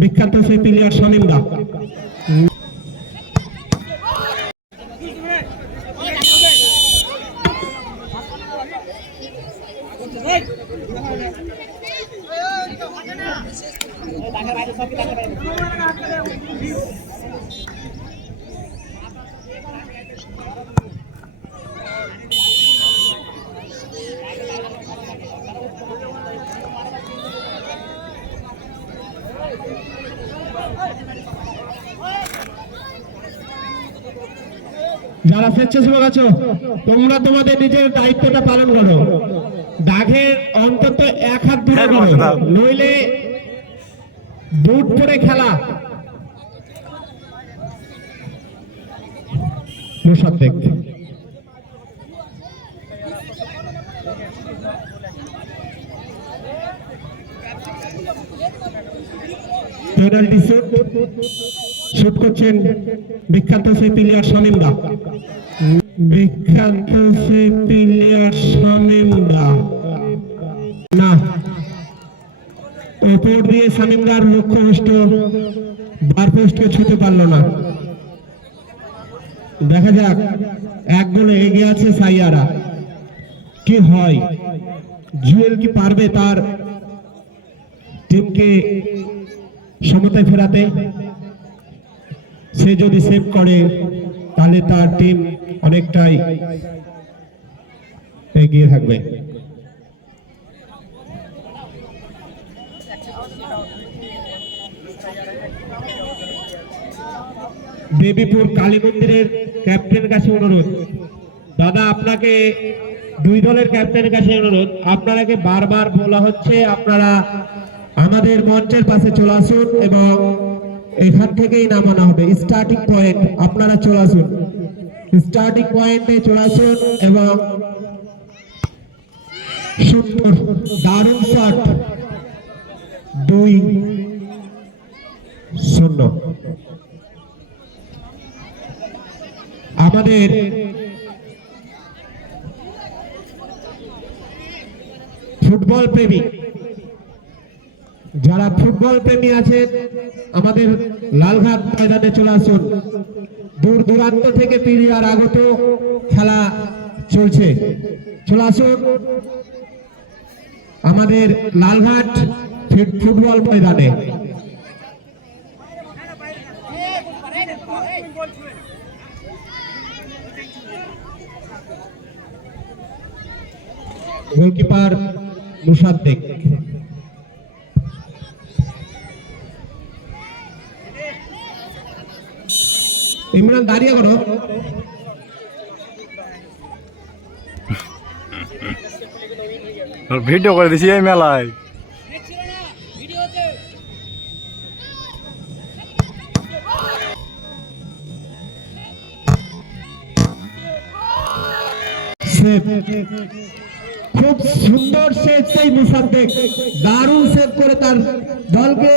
বিখ্যাত সেই প্লেয়ার শামীম দা। যারা স্বেচ্ছাসেবক আছো তোমরা তোমাদের নিজের দায়িত্বটা পালন করো, দাগের অন্তত এক হাত দূরে করো, নইলে বুট পরে খেলা। মুসাদ্দেক পেনাল্টি শুট করছেন বিখ্যাত সেই প্লেয়ার শামীম দা। বিখ্যাত সেই প্লেয়ার শামীম দা না, উপর দিয়ে শামীম দার লক্ষ্যভ্রষ্ট, বার পোস্টকে ছুঁতে পারল না। দেখা যাক, এক গোলে এগিয়ে আছে সাইয়ারা, কি হয়? জুয়েল কি পারবে তার টিমকে সমতায় ফেরাতে? সে যদি সেভ করে তাহলে তার টিম অনেকটাই এগিয়ে থাকবে। দেবীপুর কালী মন্দিরের ক্যাপ্টেনের কাছে অনুরোধ, দাদা আপনাকে দুই দলের ক্যাপ্টেনের কাছে অনুরোধ, আপনারাকে বারবার বলা হচ্ছে আপনারা আমাদের মঞ্চের পাশে চলে আসুন এবং এখান থেকেই নামানো হবে। স্টার্টিং পয়েন্ট আপনারা চলে আসুন, স্টার্টিং পয়েন্টে চলে আসুন এবং সুন্দর দারুণ শট, 2-0। আমাদের ফুটবল প্রেমী, যারা ফুটবল প্রেমী আছেন আমাদের লালঘাট ময়দানে চলে আসুন। দূর দূরান্ত থেকে প্লেয়ার আগত, খেলা চলছে, চলে আসুন আমাদের লালঘাট ফুটবল ময়দানে। গোলকিপার মুসাদ্দেক, ইমরান দাঁড়িয়ে করো। ভিডিও করে দিছি এই মেলায়। খুব সুন্দর সেভ সেই মুসাদ্দেক, দারুণ সেভ করে তার দলকে